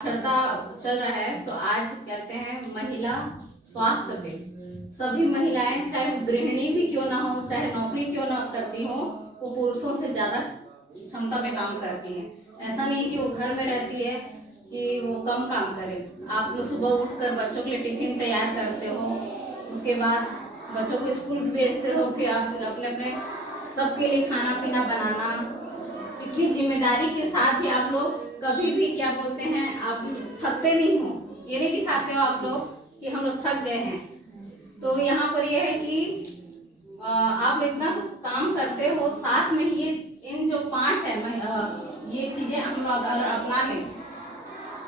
चढ़ता चल रहा है तो आज कहते हैं महिला स्वास्थ्य पे। सभी महिलाएं चाहे गृहिणी भी क्यों ना हो, चाहे नौकरी क्यों ना करती हो, वो पुरुषों से ज्यादा क्षमता में काम करती हैं। ऐसा नहीं कि वो घर में रहती है कि वो कम काम करे। आप लोग सुबह उठकर बच्चों के लिए टिफिन तैयार करते हो, उसके बाद बच्चों को स्कूल भेजते हो, फिर आप अपने अपने सबके लिए खाना पीना बनाना, इतनी जिम्मेदारी के साथ भी आप लोग कभी भी क्या बोलते हैं, आप थकते नहीं हो। ये नहीं दिखाते हो आप लोग कि हम लोग थक गए हैं। तो यहाँ पर ये है कि आप इतना तो काम करते हो, साथ में ये इन जो 5 है ये चीजें हम लोग अगर अपना लें।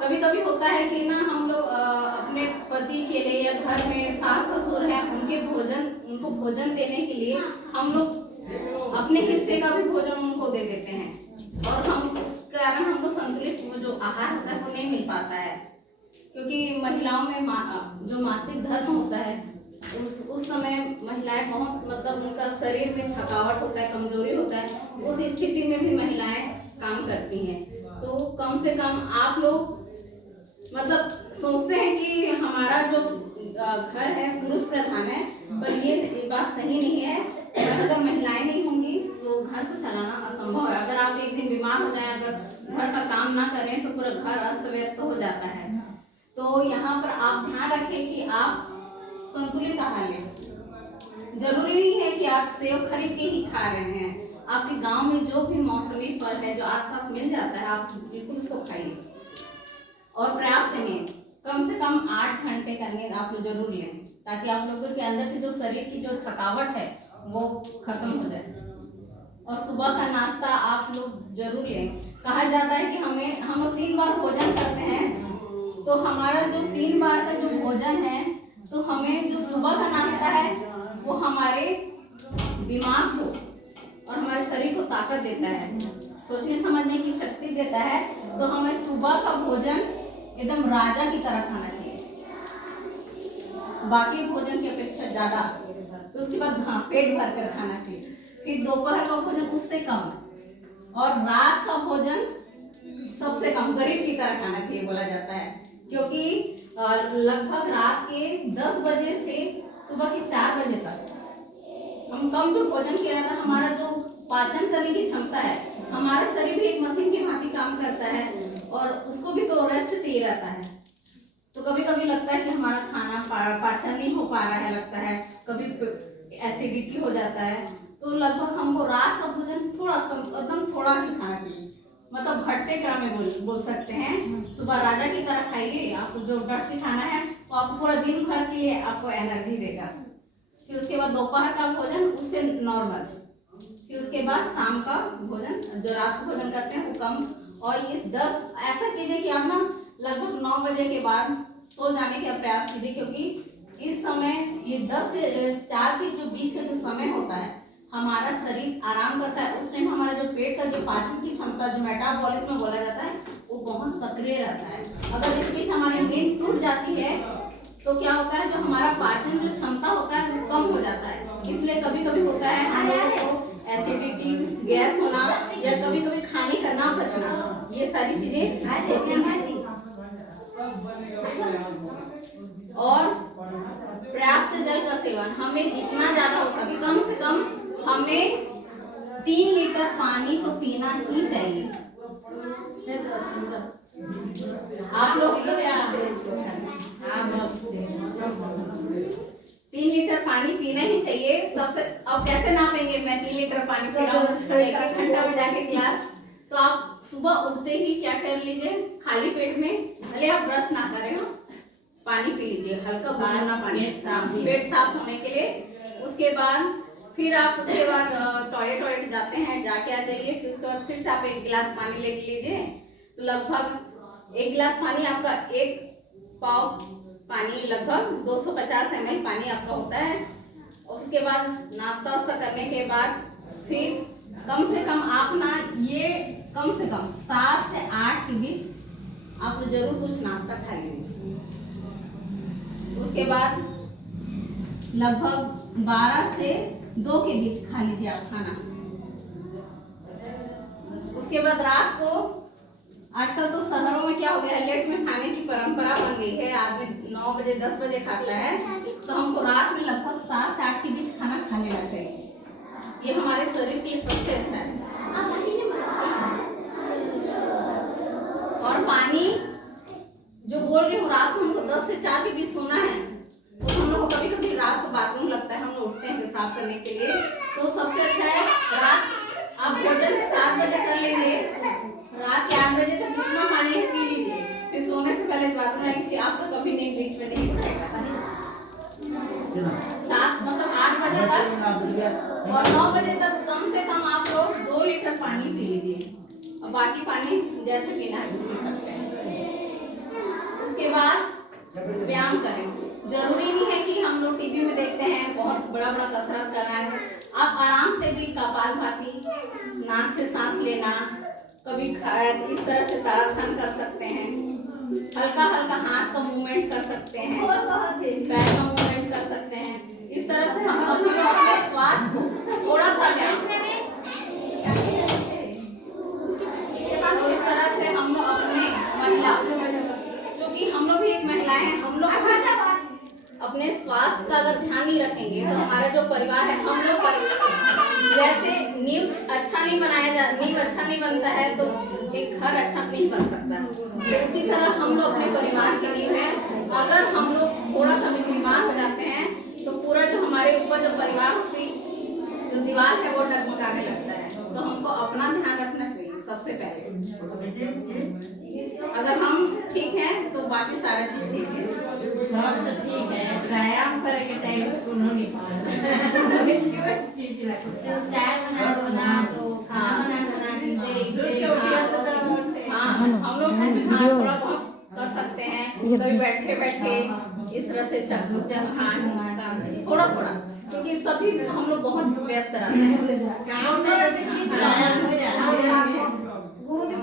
कभी कभी होता है कि ना हम लोग अपने पति के लिए या घर में सास ससुर हैं उनको भोजन देने के लिए हम लोग अपने हिस्से का भी भोजन उनको दे देते हैं, और हम उस कारण हमको संतुलित वो जो आहार होता है वो नहीं मिल पाता है। क्योंकि महिलाओं में जो मासिक धर्म होता है उस समय महिलाएं बहुत मतलब उनका शरीर में थकावट होता है, कमजोरी होता है। उस स्थिति में भी महिलाएं काम करती हैं। तो कम से कम आप लोग मतलब सोचते हैं कि हमारा जो घर है पुरुष प्रधान है, पर ये बात सही नहीं है। अगर महिलाएं नहीं होंगी तो घर को चलाना असंभव है। अगर आप एक दिन बीमार हो जाए, अगर घर का काम ना करें तो पूरा घर अस्त व्यस्त हो जाता है। तो यहाँ पर आप ध्यान रखें कि आप संतुलित आहार लें। जरूरी नहीं है कि आप सेब खरीद के ही खा रहे हैं। आपके गांव में जो भी मौसमी फल है जो आसपास मिल जाता है, आप बिल्कुल उसको खाइए और पर्याप्त लें। कम से कम 8 घंटे करने आप लोग जरूर लें, ताकि आप लोगों के अंदर की जो शरीर की जो थकावट है वो खत्म हो जाए। और सुबह का नाश्ता आप लोग जरूर लें। कहा जाता है कि हम लोग 3 बार भोजन करते हैं, तो हमारा जो 3 बार का जो भोजन है, तो हमें जो सुबह का नाश्ता है वो हमारे दिमाग को और हमारे शरीर को ताकत देता है, सोचने समझने की शक्ति देता है। तो हमें सुबह का भोजन एकदम राजा की तरह खाना चाहिए, बाकी भोजन की अपेक्षा ज्यादा। तो उसके बाद हाँ पेट भर कर खाना चाहिए। फिर दोपहर का भोजन उससे कम, और रात का भोजन सबसे कम, गरीब की तरह खाना चाहिए बोला जाता है। क्योंकि लगभग रात के 10 बजे से सुबह के 4 बजे तक हम कम जो भोजन किया जाता है, हमारा जो पाचन करने की क्षमता है, हमारा शरीर भी एक मशीन की भांति काम करता है और उसको भी तो रेस्ट चाहिए रहता है। तो कभी कभी लगता है कि हमारा खाना पाचन नहीं हो पा रहा है, लगता है कभी एसिडिटी हो जाता है। तो लगभग हमको रात का भोजन थोड़ा एकदम थोड़ा ही खाना चाहिए, मतलब घटते क्रम में बोल सकते हैं। सुबह राजा की तरह खाइए। आपको जो डट के खाना है तो आपको पूरा दिन भर के लिए आपको एनर्जी देगा। फिर उसके बाद दोपहर का भोजन उससे नॉर्मल, फिर उसके बाद शाम का भोजन जो रात को भोजन करते हैं वो कम। और इस 10 ऐसा कीजिए कि आप ना लगभग 9 बजे के बाद सो जाने का प्रयास कीजिए, क्योंकि इस समय ये 10 से 4 के जो बीच का जो समय होता है हमारा शरीर आराम करता है। उस टाइम हमारा जो पेट का जो पाचन की क्षमता जो मेटाबॉलिज्म बोला जाता है वो बहुत सक्रिय रहता है। अगर इस बीच हमारी नींद टूट जाती है तो क्या होता है, जो हमारा पाचन जो क्षमता होता है वो कम हो जाता है। इसलिए कभी कभी होता है हम लोगों को एसिडिटी, गैस होना, या कभी कभी खाने का ना पचना, ये सारी चीजें होती हैं। और पर्याप्त जल का सेवन, हमें जितना ज्यादा हो सके, कम से कम हमें 3 लीटर पानी तो पीना ही चाहिए। आप लोग 3 लीटर पानी पीना ही चाहिए सबसे। अब कैसे नापेंगे, मैं 3 लीटर पानी पी रहा हूँ 1 घंटा में जाके क्लास। तो आप सुबह उठते ही क्या कर लीजिए, खाली पेट में, भले आप ब्रश ना करें हो, पानी पी लीजिए, हल्का गुनगुना पानी, पेट साफ होने के लिए। उसके बाद फिर आप उसके बाद टॉयलेट जाते हैं, जाके आ जाइए। फिर उसके बाद फिर से आप 1 गिलास पानी ले लीजिए। तो लगभग 1 गिलास पानी आपका 1 पाव पानी, लगभग 250 ml पानी आपका होता है। उसके बाद नाश्ता वास्ता करने के बाद फिर कम से कम आप ना ये कम से कम 7 से 8 के बीच आप जरूर कुछ नाश्ता खा लीजिए। उसके बाद लगभग 12 से 2 के बीच खा लीजिए आप खाना। उसके बाद रात को आजकल तो शहरों में क्या हो गया है, लेट में खाने की परंपरा बन गई है। आदमी 9 बजे 10 बजे खाता है, तो हमको रात में लगभग 7 से 8 के बीच खाना खा लेना चाहिए। ये हमारे शरीर के लिए सबसे अच्छा है। और पानी जो बोल रही हूँ, रात को हमको 10 से 4 के बीच सोना है, तो हम लोग को कभी कभी रात को बाथरूम लगता है, हम लोग उठते हैं पेशाब करने के लिए, तो सबसे अच्छा है रात आप भोजन 7 बजे कर लेंगे, रात के 8 बजे तक जितना पानी है पी लीजिए, फिर सोने से पहले बाथरूम आएंगे कि आपको कभी नहीं बीच में नहीं उठाएगा। 7 मतलब 8 बजे तक और 9 बजे तक कम से कम आप लोग 2 लीटर पानी पी लीजिए, और बाकी पानी जैसे पीना है पी सकते हैं। उसके बाद व्यायाम करें। जरूरी नहीं है कि हम लोग टीवी में देखते हैं बहुत बड़ा बड़ा कसरत करना है, आप आराम से भी कपालभाति, नाक से सांस लेना, कभी इस तरह से ताड़ासन कर सकते हैं, हल्का हल्का हाथ का मूवमेंट कर सकते हैं, पैर का मूवमेंट कर सकते हैं। इस तरह से हम अपने स्वास्थ्य को थोड़ा सा व्यायाम करें, तो इस तरह से हम लोग अपने महिला, क्योंकि हम लोग भी एक महिलाएं हैं, हम लोग अपने स्वास्थ्य का अगर ध्यान नहीं रखेंगे तो हमारा जो परिवार है, हम लोग जैसे नींव अच्छा नहीं बनता है तो एक घर अच्छा नहीं बन सकता। तो इसी तरह हम लोग अपने परिवार की नींव है, अगर हम लोग थोड़ा सा भी बीमार हो जाते हैं तो पूरा जो हमारे ऊपर जो परिवार की जो दीवार है वो डगमगाने लगता है। तो हमको अपना ध्यान रखना चाहिए सबसे पहले। अगर हम ठीक हैं तो बाकी सारा चीज ठीक है। सब तो ठीक है, व्यायाम करेंगे टाइम सुनो नहीं चाय बना तो खाना बना हम लोग थोड़ा बहुत कर सकते हैं, कभी बैठे बैठे इस तरह से थोड़ा थोड़ा, क्योंकि सभी हम लोग बहुत व्यस्त रहते हैं। गुरु जी